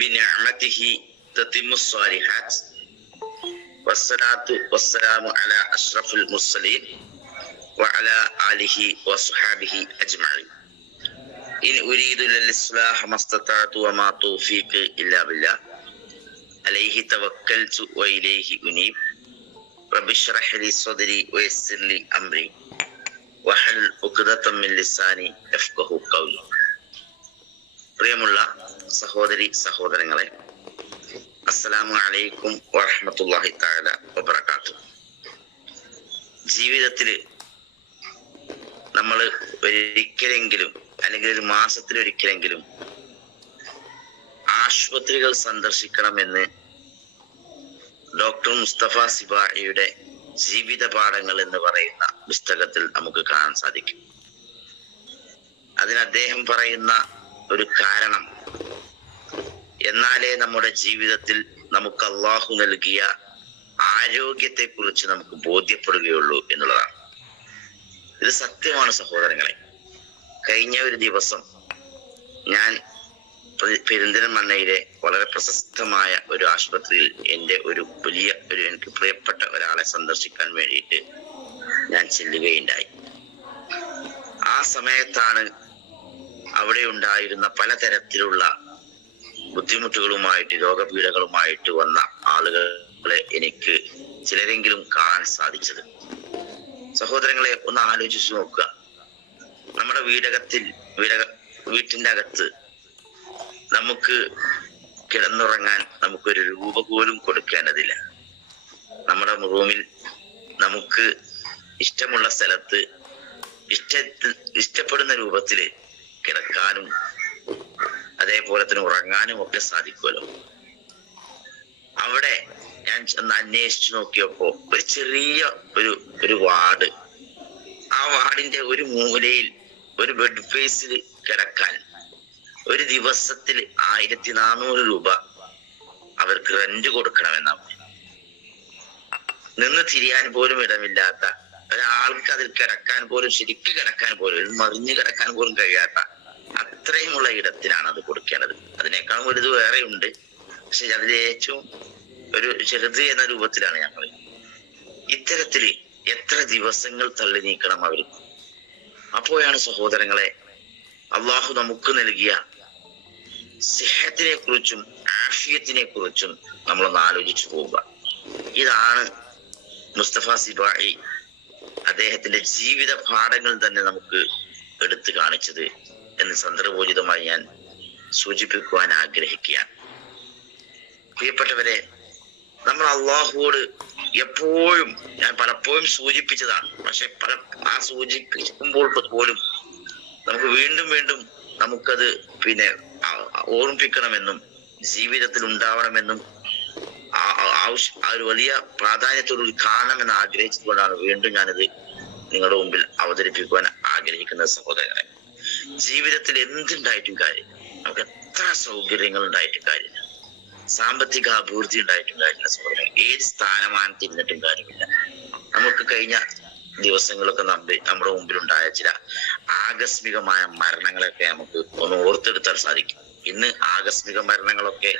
ബിനിഅമതിഹി തതിമ്മുസ് സ്വാലിഹാത്ത് വസ്സലാത്തു വസ്സലാമു അലാ അഷ്റഫുൽ മുർസലീൻ വഅലാ ആലിഹി വസ്ഹബിഹി അജ്മഈൻ. ഇൻ ഉരീദു ഇല്ലൽ ഇസ്ലാഹ മസ്തതഅതു വമാ തൗഫീഖി ഇല്ലാ ബില്ലാഹ് അലൈഹി തവക്കൽതു വഇലൈഹി ഉനീബ്. റബ്ബി ഇശ്റഹ് ലി സ്വദ്രി വയസ്സിർ ലി അംരി വഹ്ലുൽ ഉഖ്ദതം മിൻ ലിസാനി യഫ്ഖഹു ഖൗലി. പ്രിയമുള്ള സഹോദരി സഹോദരങ്ങളെ, അസ്സലാമു അലൈക്കും വറഹ്മത്തുള്ളാഹി തആല വബറകാതുഹു. ജീവിതത്തിൽ നമ്മൾ ഒരിക്കലെങ്കിലും അല്ലെങ്കിൽ ഒരു മാസത്തിലൊരിക്കലെങ്കിലും ആശുപത്രികൾ സന്ദർശിക്കണമെന്ന് ഡോക്ടർ മുസ്തഫ സിബായിയുടെ ജീവിത പാഠങ്ങൾ എന്ന് പറയുന്ന പുസ്തകത്തിൽ നമുക്ക് കാണാൻ സാധിക്കും. അതിന് അദ്ദേഹം പറയുന്ന ഒരു കാരണം, എന്നാലേ നമ്മുടെ ജീവിതത്തിൽ നമുക്ക് അള്ളാഹു നൽകിയ ആരോഗ്യത്തെ കുറിച്ച് നമുക്ക് ബോധ്യപ്പെടുകയുള്ളൂ എന്നുള്ളതാണ്. ഇത് സത്യമാണ് സഹോദരങ്ങളെ. കഴിഞ്ഞ ഒരു ദിവസം ഞാൻ പെരിന്തൽമണ്ണയിലെ വളരെ പ്രശസ്തമായ ഒരു ആശുപത്രിയിൽ എനിക്ക് പ്രിയപ്പെട്ട ഒരാളെ സന്ദർശിക്കാൻ വേണ്ടിയിട്ട് ഞാൻ ചെല്ലുകയുണ്ടായി. ആ സമയത്താണ് അവിടെ ഉണ്ടായിരുന്ന പലതരത്തിലുള്ള ബുദ്ധിമുട്ടുകളുമായിട്ട് രോഗപീഠകളുമായിട്ട് വന്ന ആളുകളെ എനിക്ക് ചിലരെങ്കിലും കാണാൻ സാധിച്ചത്. സഹോദരങ്ങളെ, ഒന്ന് ആലോചിച്ചു നോക്കുക. നമ്മുടെ വീട്ടിന്റെ അകത്ത് നമുക്ക് കിടന്നുറങ്ങാൻ നമുക്കൊരു രൂപ പോലും കൊടുക്കേണ്ടതില്ല. നമ്മുടെ റൂമിൽ നമുക്ക് ഇഷ്ടമുള്ള സ്ഥലത്ത് ഇഷ്ടപ്പെടുന്ന രൂപത്തിൽ കിടക്കാനും അതേപോലെ തന്നെ ഉറങ്ങാനും ഒക്കെ സാധിക്കുമല്ലോ. അവിടെ ഞാൻ ചെന്ന് അന്വേഷിച്ചു നോക്കിയപ്പോ ഒരു ചെറിയ ഒരു വാർഡ്, ആ വാർഡിന്റെ ഒരു മൂലയിൽ ഒരു ബെഡ് ഫേസിൽ കിടക്കാൻ ഒരു ദിവസത്തിൽ 1400 രൂപ അവർക്ക് റെന്റ് കൊടുക്കണമെന്നാണ്. നിന്ന് തിരിയാൻ പോലും ഇടമില്ലാത്ത ഒരാൾക്ക് അതിൽ കിടക്കാൻ പോലും, ശരിക്ക് കിടക്കാൻ പോലും, മറിഞ്ഞു കിടക്കാൻ പോലും കഴിയാത്ത അത്രയുമുള്ള ഇടത്തിലാണ് അത് കൊടുക്കേണ്ടത്. അതിനേക്കാൾ വലുത് വേറെ ഉണ്ട്, പക്ഷെ അതിൽ ഏറ്റവും ഒരു ചെറുത് എന്ന രൂപത്തിലാണ് ഞങ്ങൾ. ഇത്തരത്തില് എത്ര ദിവസങ്ങൾ തള്ളി നീക്കണം അവർ. അപ്പോഴാണ് സഹോദരങ്ങളെ അള്ളാഹു നമുക്ക് നൽകിയ സിഹത്തിനെ കുറിച്ചും ആഫിയത്തിനെ കുറിച്ചും നമ്മളൊന്ന് ആലോചിച്ചു പോവുക. ഇതാണ് മുസ്തഫ സിബായി അദ്ദേഹത്തിന്റെ ജീവിത പാഠങ്ങൾ തന്നെ നമുക്ക് എടുത്തു കാണിച്ചത് എന്ന് സന്ദർഭോചിതമായി ഞാൻ സൂചിപ്പിക്കുവാൻ ആഗ്രഹിക്കുകയാണ്. പ്രിയപ്പെട്ടവരെ, നമ്മൾ അള്ളാഹുവോട് എപ്പോഴും, ഞാൻ പലപ്പോഴും സൂചിപ്പിച്ചതാണ്, പക്ഷെ ആ സൂചിപ്പിക്കുമ്പോൾ പോലും നമുക്ക് വീണ്ടും വീണ്ടും നമുക്കത് ഓർമ്മിപ്പിക്കണമെന്നും ജീവിതത്തിൽ ഉണ്ടാവണമെന്നും ഒരു വലിയ പ്രാധാന്യത്തോടുകൂടി കാണണമെന്ന് ആഗ്രഹിച്ചതുകൊണ്ടാണ് വീണ്ടും ഞാനിത് നിങ്ങളുടെ മുമ്പിൽ അവതരിപ്പിക്കുവാൻ ആഗ്രഹിക്കുന്നത്. സഹോദരങ്ങളെ, ജീവിതത്തിൽ എന്തുണ്ടായിട്ടും കാര്യം, നമുക്ക് എത്ര സൗകര്യങ്ങൾ ഉണ്ടായിട്ടും കാര്യമില്ല, സാമ്പത്തിക അഭിവൃദ്ധി ഉണ്ടായിട്ടും കാര്യമില്ല സഹോദരങ്ങൾ, ഏത് സ്ഥാനമാനത്തിൽ ഇരുന്നിട്ടും കാര്യമില്ല. നമുക്ക് കഴിഞ്ഞ ദിവസങ്ങളൊക്കെ നമ്മുടെ മുമ്പിലുണ്ടായ ചില ആകസ്മികമായ മരണങ്ങളൊക്കെ നമുക്ക് ഒന്ന് ഓർത്തെടുത്താൽ സാധിക്കും. ഇന്ന് ആകസ്മിക മരണങ്ങളൊക്കെ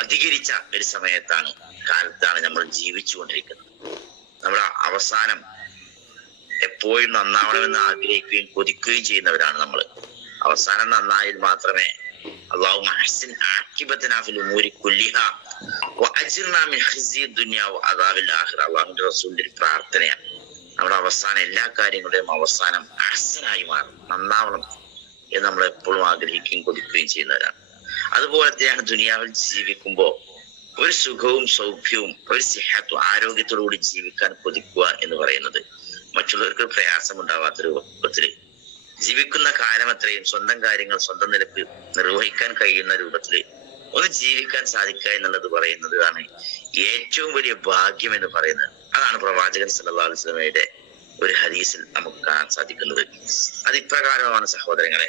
അധികരിച്ച ഒരു കാലത്താണ് നമ്മൾ ജീവിച്ചുകൊണ്ടിരിക്കുന്നത്. നമ്മുടെ അവസാനം എപ്പോഴും നന്നാവണമെന്ന് ആഗ്രഹിക്കുകയും കൊതിക്കുകയും ചെയ്യുന്നവരാണ് നമ്മൾ. അവസാനം നന്നായാൽ മാത്രമേ അല്ലാഹുമ്മ അഹ്സിൻ ആഖിബതനാ ഫിൽ ഉമൂരി കുല്ലിഹാ വഅജ്ർനാ മിൻ ഖിസ്യി ദുനിയ വഅദാബിൽ ആഖിറ. അല്ലാഹുവിന്റെ റസൂലിന്റെ ഒരു പ്രാർത്ഥനയാണ്. നമ്മുടെ അവസാനം, എല്ലാ കാര്യങ്ങളുടെയും അവസാനം അഹ്സനായി മാറും, നന്നാവണം എന്ന് നമ്മൾ എപ്പോഴും ആഗ്രഹിക്കുകയും കൊതിക്കുകയും ചെയ്യുന്നവരാണ്. അതുപോലെ തന്നെയാണ് ദുനിയാവിൽ ജീവിക്കുമ്പോൾ ഒരു സുഖവും സൗഖ്യവും ഒരു സിഹത്തും ആരോഗ്യത്തോടുകൂടി ജീവിക്കാൻ കൊതിക്കുക എന്ന് പറയുന്നത് മറ്റുള്ളവർക്ക് പ്രയാസമുണ്ടാവാത്ത രൂപത്തില് ജീവിക്കുന്ന കാലം അത്രയും സ്വന്തം കാര്യങ്ങൾ സ്വന്തം നിലക്ക് നിർവഹിക്കാൻ കഴിയുന്ന രൂപത്തില് ഒന്ന് ജീവിക്കാൻ സാധിക്കുക എന്നുള്ളത് പറയുന്നതാണ് ഏറ്റവും വലിയ ഭാഗ്യം എന്ന് പറയുന്നത്. അതാണ് പ്രവാചകൻ സല്ലല്ലാഹു അലൈഹി വസല്ലമയുടെ ഒരു ഹദീസിൽ നമുക്ക് കാണാൻ സാധിക്കുന്നത്. അത് ഇപ്രകാരമാണ് സഹോദരങ്ങളെ.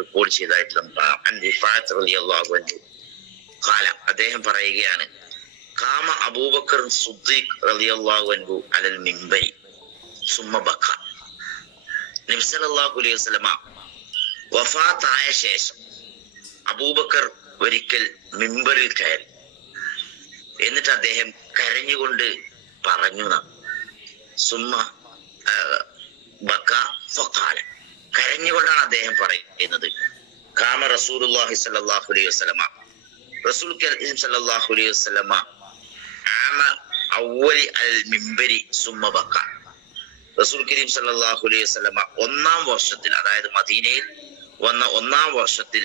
റിപ്പോർട്ട് ചെയ്തായിട്ട് അദ്ദേഹം പറയുകയാണ്, കാമ അബൂബക്കർ സിദ്ദീഖ് റളിയല്ലാഹു അൻഹു അലൽ മിംബരി സുമ്മ ബക. നബി സല്ലല്ലാഹു അലൈഹി വസല്ലമ വഫാത്തായ ശേഷം അബൂബക്കർ ഒരിക്കൽ മിമ്പറിൽ കയറി. എന്നിട്ട് അദ്ദേഹം കരഞ്ഞുകൊണ്ട് പറഞ്ഞു, സുമ്മ ബക ഫഖാല, കരഞ്ഞുകൊണ്ടാണ് അദ്ദേഹം പറയുന്നത്, കാമ റസൂലുള്ളാഹി സ്വല്ലല്ലാഹു അലൈഹി വസല്ലമ, റസൂൽ കരീം സ്വല്ലല്ലാഹു അലൈഹി വസല്ലമ ആമ അവ്വലി അൽ മിമ്പരി സുമ്മ ബക, റസൂൽ കരീം സ്വല്ലല്ലാഹു അലൈഹി വസല്ലമ ഒന്നാം വർഷത്തിൽ, അതായത് മദീനയിൽ വന്ന ഒന്നാം വർഷത്തിൽ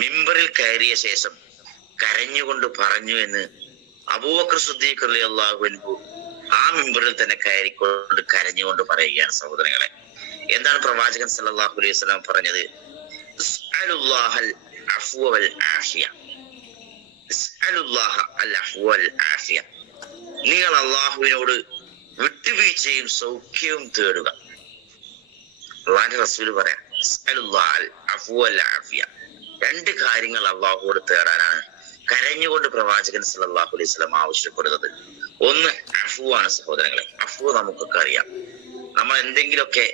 മിമ്പറിൽ കയറിയ ശേഷം കരഞ്ഞുകൊണ്ട് പറഞ്ഞു എന്ന് അബൂബക്കർ സിദ്ദീഖ് റളിയല്ലാഹു അൻഹു ആ മിമ്പറിൽ തന്നെ കരഞ്ഞുകൊണ്ട് പറയുകയാണ്. സഹോദരങ്ങളെ, എന്താണ് പ്രവാചകൻ സല്ലല്ലാഹു അലൈഹി വസല്ലം പറഞ്ഞത്? ഇസ്അലുല്ലാഹൽ അഫ്വ വൽ ആഫിയ, ഇസ്അലുല്ലാഹ അൽ അഫ്വ വൽ ആഫിയ, നിങ്ങൾ അല്ലാഹുവിനോട് വിട്ടുവീഴ്ചയും സൗഖ്യവും തേടുക. അല്ലാഹുവിന്റെ റസൂല് പറയാം, ഇസ്അലുല്ലാഹൽ അഫ്വ വൽ ആഫിയ, രണ്ട് കാര്യങ്ങൾ അല്ലാഹുവോട് തേടാനാണ് കരഞ്ഞുകൊണ്ട് പ്രവാചകൻ സല്ലല്ലാഹു അലൈഹി വസല്ലം ആവശ്യപ്പെടുന്നത്. ഒന്ന് അഫ്വാണ് സഹോദരങ്ങളെ. അഫ്വ നമുക്കൊക്കെ അറിയാം. നമ്മൾ എന്തെങ്കിലുമൊക്കെ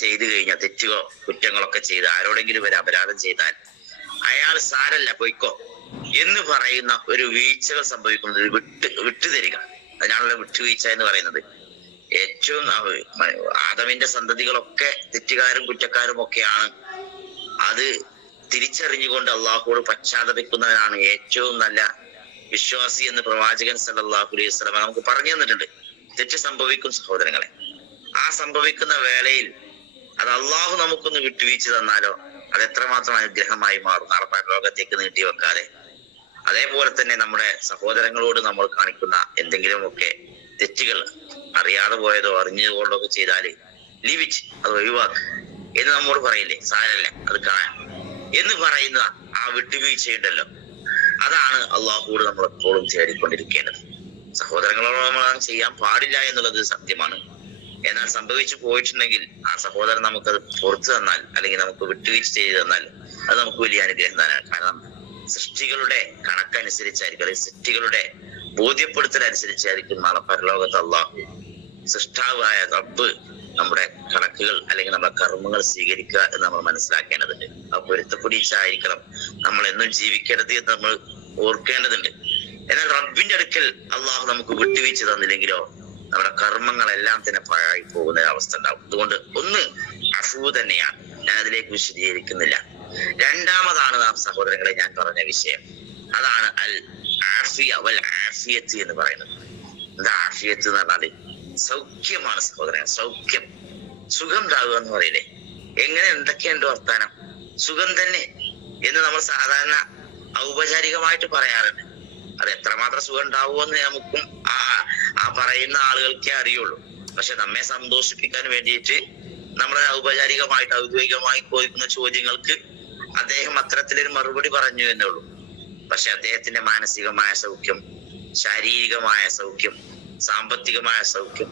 ചെയ്തു കഴിഞ്ഞാൽ, തെറ്റുകളോ കുറ്റങ്ങളൊക്കെ ചെയ്ത് ആരോടെങ്കിലും ഒരു അപരാധം ചെയ്താൽ അയാൾ സാരല്ല പൊയ്ക്കോ എന്ന് പറയുന്ന ഒരു വീഴ്ചകൾ സംഭവിക്കുന്നത് വിട്ടുതരിക, അതിനാണല്ലോ വിട്ടുവീഴ്ച എന്ന് പറയുന്നത്. ഏറ്റവും ആദമിന്റെ സന്തതികളൊക്കെ തെറ്റുകാരും കുറ്റക്കാരും ഒക്കെയാണ്. അത് തിരിച്ചറിഞ്ഞുകൊണ്ട് അള്ളാഹുവോട് പശ്ചാത്തപിക്കുന്നവനാണ് ഏറ്റവും നല്ല വിശ്വാസി എന്ന് പ്രവാചകൻ സല്ലല്ലാഹു അലൈഹി വസല്ലം നമുക്ക് പറഞ്ഞു തന്നിട്ടുണ്ട്. തെറ്റ് സംഭവിക്കും സഹോദരങ്ങളെ. ആ സംഭവിക്കുന്ന വേളയിൽ അത് അള്ളാഹു നമുക്കൊന്ന് വിട്ടുവീഴ്ച തന്നാലോ അത് എത്രമാത്രം അനുഗ്രഹമായി മാറും, നാളെ പരലോകത്തേക്ക് നീട്ടി വെക്കാതെ. അതേപോലെ തന്നെ നമ്മുടെ സഹോദരങ്ങളോട് നമ്മൾ കാണിക്കുന്ന എന്തെങ്കിലുമൊക്കെ തെറ്റുകൾ അറിയാതെ പോയതോ അറിഞ്ഞുകൊണ്ടോ ഒക്കെ ചെയ്താല് ലീവ് ഇറ്റ്, അത് ഒഴിവാക്കുക എന്ന് നമ്മോട് പറയില്ലേ, സാരല്ല അത് കാണാൻ എന്ന് പറയുന്ന ആ വിട്ടുവീഴ്ചയുണ്ടല്ലോ, അതാണ് അള്ളാഹുവോട് നമ്മൾ എപ്പോഴും തേടിക്കൊണ്ടിരിക്കേണ്ടത്. സഹോദരങ്ങളോട് നമ്മൾ ചെയ്യാൻ പാടില്ല എന്നുള്ളത് സത്യമാണ്. എന്നാൽ സംഭവിച്ചു പോയിട്ടുണ്ടെങ്കിൽ ആ സഹോദരൻ നമുക്കത് പുറത്തു തന്നാൽ, അല്ലെങ്കിൽ നമുക്ക് വിട്ടുവീഴ്ച ചെയ്തു തന്നാൽ അത് നമുക്ക് വലിയ അനുഗ്രഹം തന്നെയാണ്. കാരണം സൃഷ്ടികളുടെ കണക്കനുസരിച്ചായിരിക്കും, അല്ലെങ്കിൽ സൃഷ്ടികളുടെ ബോധ്യപ്പെടുത്തൽ അനുസരിച്ചായിരിക്കും നാളെ പരലോകത്ത് അള്ളാഹു സൃഷ്ടാവായ റബ്ബ് നമ്മുടെ കണക്കുകൾ അല്ലെങ്കിൽ നമ്മുടെ കർമ്മങ്ങൾ സ്വീകരിക്കുക എന്ന് നമ്മൾ മനസ്സിലാക്കേണ്ടതുണ്ട്. ആ പൊരുത്തപ്പെടിച്ചായിരിക്കണം നമ്മൾ എന്നും ജീവിക്കേണ്ടത് എന്ന് നമ്മൾ ഓർക്കേണ്ടതുണ്ട്. എന്നാൽ റബ്ബിന്റെ അടുക്കൽ അള്ളാഹു നമുക്ക് വിട്ടുവീഴ്ച തന്നില്ലെങ്കിലോ നമ്മുടെ കർമ്മങ്ങളെല്ലാം തന്നെ പാഴായി പോകുന്ന അവസ്ഥ ഉണ്ടാവും. അതുകൊണ്ട് ഒന്ന് അഫ്വ തന്നെയാണ്, ഞാൻ അതിലേക്ക് വിശദീകരിക്കുന്നില്ല. രണ്ടാമതാണ് നാം സഹോദരങ്ങളെ ഞാൻ പറഞ്ഞ വിഷയം, അതാണ് അൽ ആഫിയ വൽ ആഫിയത്ത് എന്ന് പറയുന്നത്. എന്താ ആഫിയത്ത് എന്ന് പറഞ്ഞാല് സൗഖ്യമാണ് സഹോദരൻ. സൗഖ്യം, സുഖം ഉണ്ടാവുക എന്ന് പറയില്ലേ. എങ്ങനെ എന്തൊക്കെയുണ്ട് വർത്താനം, സുഖം തന്നെ എന്ന് നമ്മൾ സാധാരണ ഔപചാരികമായിട്ട് പറയാറുണ്ട്. അത് എത്രമാത്രം സുഖം ഉണ്ടാവുമെന്ന് നമുക്കും ആ പറയുന്ന ആളുകൾക്കേ അറിയുള്ളൂ. പക്ഷെ നമ്മെ സന്തോഷിപ്പിക്കാൻ വേണ്ടിയിട്ട് നമ്മൾ ഔപചാരികമായിട്ട് ഔദ്യോഗികമായി ചോദിക്കുന്ന ചോദ്യങ്ങൾക്ക് അദ്ദേഹം അത്തരത്തിലൊരു മറുപടി പറഞ്ഞു എന്നേ ഉള്ളൂ. പക്ഷെ അദ്ദേഹത്തിന്റെ മാനസികമായ സൗഖ്യം, ശാരീരികമായ സൗഖ്യം, സാമ്പത്തികമായ സൗഖ്യം,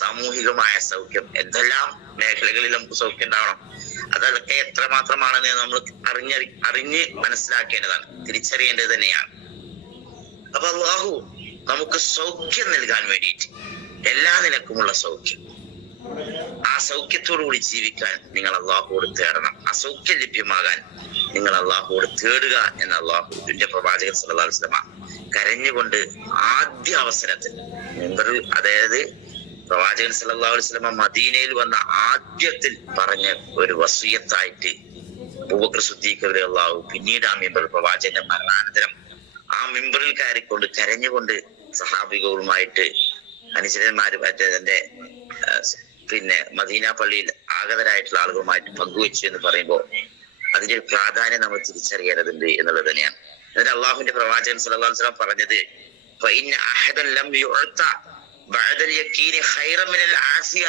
സാമൂഹികമായ സൗഖ്യം, എന്തെല്ലാം മേഖലകളിൽ നമുക്ക് സൗഖ്യം ഉണ്ടാവണം. അതൊക്കെ എത്രമാത്രമാണെന്ന് നമ്മൾ അറിഞ്ഞ് മനസ്സിലാക്കേണ്ടതാണ്, തിരിച്ചറിയേണ്ടത് തന്നെയാണ്. അപ്പൊ അല്ലാഹു നമുക്ക് സൗഖ്യം നൽകാൻ വേണ്ടിയിട്ട് എല്ലാ നിലക്കുമുള്ള സൗഖ്യം, ആ സൗഖ്യത്തോടുകൂടി ജീവിക്കാൻ നിങ്ങൾ അല്ലാഹുവോട് തേടണം. ആ സൗഖ്യം ലഭ്യമാകാൻ നിങ്ങൾ അല്ലാഹുവോട് തേടുക എന്ന് അല്ലാഹുവിന്റെ പ്രവാചകൻ സല്ലല്ലാഹു അലൈഹി വസല്ലം കരഞ്ഞുകൊണ്ട് ആദ്യ അവസരത്തിൽ മിമ്പറിൽ, അതായത് പ്രവാചകൻ സല്ലല്ലാഹു അലൈഹി വസല്ലം മദീനയിൽ വന്ന ആദ്യത്തിൽ പറഞ്ഞ ഒരു വസിയത്തായിട്ട് അബൂബക്കർ സിദ്ദീഖ് റളിയല്ലാഹു പിന്നീട് ആ മിമ്പർ പ്രവാചകന്റെ മരണാനന്തരം ആ മിമ്പറിൽ കയറിക്കൊണ്ട് കരഞ്ഞുകൊണ്ട് സഹാബികളുമായിട്ട് അനുചരന്മാരും മറ്റേ പിന്നെ മദീന പള്ളിയിൽ ആഗതരായിട്ടുള്ള ആളുകളുമായിട്ട് പങ്കുവെച്ചു എന്ന് പറയുമ്പോൾ അതിന്റെ ഒരു പ്രാധാന്യം നമ്മൾ തിരിച്ചറിയേണ്ടതുണ്ട് എന്നുള്ളത് തന്നെയാണ്. എന്നിട്ട് അള്ളാഹുവിന്റെ പ്രവാചകൻ സല്ലല്ലാഹു അലൈഹി വസല്ലം പറഞ്ഞത് ഫഇന്ന അഹദൻ ലം യുഅത ബഅദൽ യഖീനി ഖൈറൻ മിനൽ ആഫിയ,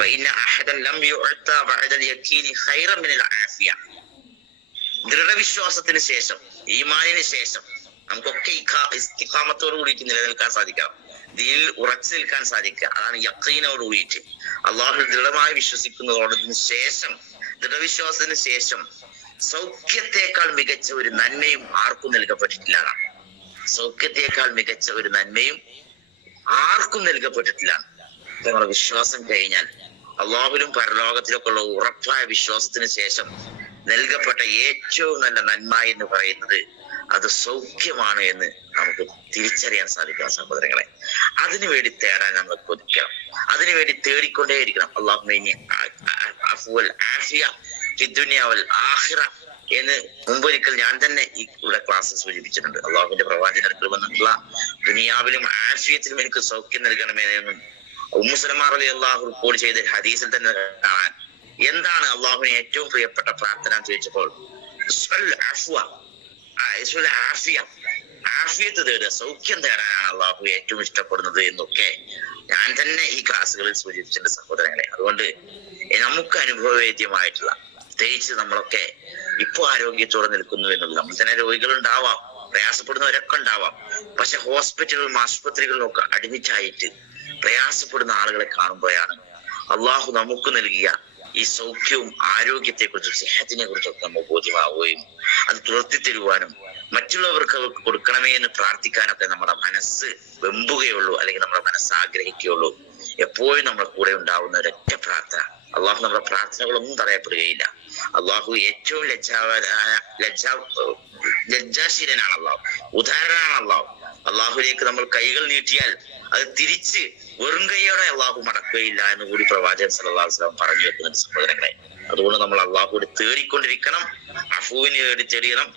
ഫഇന്ന അഹദൻ ലം യുഅത ബഅദൽ യഖീനി ഖൈറൻ മിനൽ ആഫിയ. ദൃഢവിശ്വാസത്തിന് ശേഷം, ഈമാനിന് ശേഷം നമുക്കൊക്കെ ഇസ്തിഖാമത്തോട് കൂടിയിട്ട് നിലനിൽക്കാൻ സാധിക്കണം, ദീനിൽ ഉറച്ചു നിൽക്കാൻ സാധിക്കുക. അതാണ് യഖീനോട് കൂടിയിട്ട് അള്ളാഹു ദൃഢമായി വിശ്വസിക്കുന്നതോടൊപ്പം ശേഷം, ദൃഢവിശ്വാസത്തിന് ശേഷം സൗഖ്യത്തെക്കാൾ മികച്ച ഒരു നന്മയും ആർക്കും നൽകപ്പെട്ടിട്ടില്ല. സൗഖ്യത്തെക്കാൾ മികച്ച ഒരു നന്മയും ആർക്കും നൽകപ്പെട്ടിട്ടില്ല. നമ്മുടെ വിശ്വാസം കഴിഞ്ഞാൽ അള്ളാഹുവിലും പരലോകത്തിലൊക്കെ ഉള്ള ഉറപ്പായ വിശ്വാസത്തിന് ശേഷം നൽകപ്പെട്ട ഏറ്റവും നല്ല നന്മ എന്ന് പറയുന്നത് അത് സൗഖ്യമാണ് എന്ന് നമുക്ക് തിരിച്ചറിയാൻ സാധിക്കണം സഹോദരങ്ങളെ. അതിനുവേണ്ടി തേടാൻ നമ്മൾ കൊതിക്കണം, അതിനുവേണ്ടി തേടിക്കൊണ്ടേയിരിക്കണം. എന്ന് മുമ്പൊരിക്കൽ ഞാൻ തന്നെ ഇവിടെ ക്ലാസ് സൂചിപ്പിച്ചിട്ടുണ്ട്. അള്ളാഹുവിന്റെ പ്രവാചകർക്ക് വന്നിട്ടുള്ള ദുനിയാവിലും ആഫിയത്തിലും എനിക്ക് സൗഖ്യം നൽകണമെന്നും ഉമ്മു സലമ റളിയല്ലാഹു റിപ്പോർട്ട് ചെയ്ത ഹദീസിൽ തന്നെ കാണാൻ. എന്താണ് അള്ളാഹുവിന് ഏറ്റവും പ്രിയപ്പെട്ട പ്രാർത്ഥന എന്ന് ചോദിച്ചപ്പോൾ ആഫിയത്ത് തേടുക, സൗഖ്യം തേടാനാണ് അള്ളാഹു ഏറ്റവും ഇഷ്ടപ്പെടുന്നത് എന്നൊക്കെ ഞാൻ തന്നെ ഈ ക്ലാസ്സുകളിൽ സൂചിപ്പിച്ചിട്ടുണ്ട് സഹോദരങ്ങളെ. അതുകൊണ്ട് നമുക്ക് അനുഭവവേദ്യമായിട്ടുള്ള, പ്രത്യേകിച്ച് നമ്മളൊക്കെ ഇപ്പൊ ആരോഗ്യത്തോടെ നിൽക്കുന്നു എന്നുള്ള, നമ്മൾ തന്നെ രോഗികൾ ഉണ്ടാവാം, പ്രയാസപ്പെടുന്നവരൊക്കെ ഉണ്ടാവാം. പക്ഷെ ഹോസ്പിറ്റലുകളിലും ആശുപത്രികളിലും ഒക്കെ അഡ്മിറ്റായിട്ട് പ്രയാസപ്പെടുന്ന ആളുകളെ കാണുമ്പോഴാണ് അള്ളാഹു നമുക്ക് നൽകിയ ഈ സൗഖ്യവും ആരോഗ്യത്തെ കുറിച്ചും സിഹത്തിനെ കുറിച്ചൊക്കെ നമ്മൾ ബോധ്യമാവുകയും അത് തുറത്തി തരുവാനും മറ്റുള്ളവർക്ക് കൊടുക്കണമേ എന്ന് പ്രാർത്ഥിക്കാനൊക്കെ നമ്മുടെ മനസ്സ് വെമ്പുകയുള്ളൂ, അല്ലെങ്കിൽ നമ്മുടെ മനസ്സ് ആഗ്രഹിക്കുകയുള്ളൂ. എപ്പോഴും നമ്മുടെ കൂടെ ഉണ്ടാവുന്ന ഒരൊറ്റ പ്രാർത്ഥന. അള്ളാഹു നമ്മുടെ പ്രാർത്ഥനകളൊന്നും തടയപ്പെടുകയില്ല. അള്ളാഹു ഏറ്റവും ലജ്ജാശീലനാണ് അള്ളാഹു, ഉദാഹരണമാണ് അള്ളാഹു. അള്ളാഹുലേക്ക് നമ്മൾ കൈകൾ നീട്ടിയാൽ അത് തിരിച്ച് വെറും കൈയോടെ അള്ളാഹു മടക്കുകയില്ല എന്ന് കൂടി പ്രവാചകൻ സല്ലല്ലാഹു അലൈഹി വസല്ലം പറഞ്ഞു വെക്കുന്ന സഹോദരങ്ങളെ. അതുകൊണ്ട് നമ്മൾ അള്ളാഹുവോട് തേടിക്കൊണ്ടിരിക്കണം, അഫുവിന് വേണ്ടി തേടിയണം,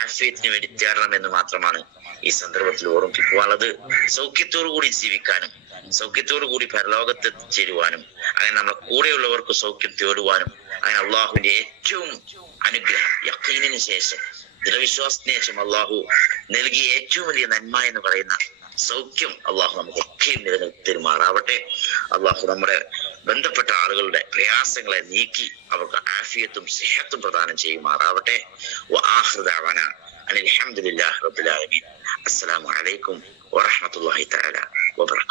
ആഫിയത്തിന് വേണ്ടി തേടണം എന്ന് മാത്രമാണ് ഈ സന്ദർഭത്തിൽ ഓർമ്മിപ്പിക്കുവാനുള്ളത്. സൗഖ്യത്തോടു കൂടി ജീവിക്കാനും സൗഖ്യത്തോടു കൂടി പരലോകത്ത് ചേരുവാനും അങ്ങനെ നമ്മളെ കൂടെയുള്ളവർക്ക് സൗഖ്യം തേടുവാനും അങ്ങനെ അള്ളാഹുവിന്റെ ഏറ്റവും അനുഗ്രഹം യഖീനിന് ശേഷം, ദൃഢവിശ്വാസത്തിന് ശേഷം അള്ളാഹു നൽകിയ ഏറ്റവും വലിയ നന്മ എന്ന് പറയുന്ന സൗഖ്യം അള്ളാഹു നമുക്കൊക്കെയും നിലനിർത്തിരുമാറാവട്ടെ. അള്ളാഹു നമ്മുടെ ബന്ധപ്പെട്ട ആളുകളുടെ പ്രയാസങ്ങളെ നീക്കി അവർക്ക് ആഫിയത്തും സിഹത്തും പ്രദാനം ചെയ്യുമാറാവട്ടെ. വആഖിറു ദഅവാനാ അനിൽ ഹംദുലില്ലാഹി റബ്ബിൽ ആലമീൻ. അസ്സലാമു അലൈക്കും വറഹ്മത്തുള്ളാഹി തആല വബറകാതുഹു.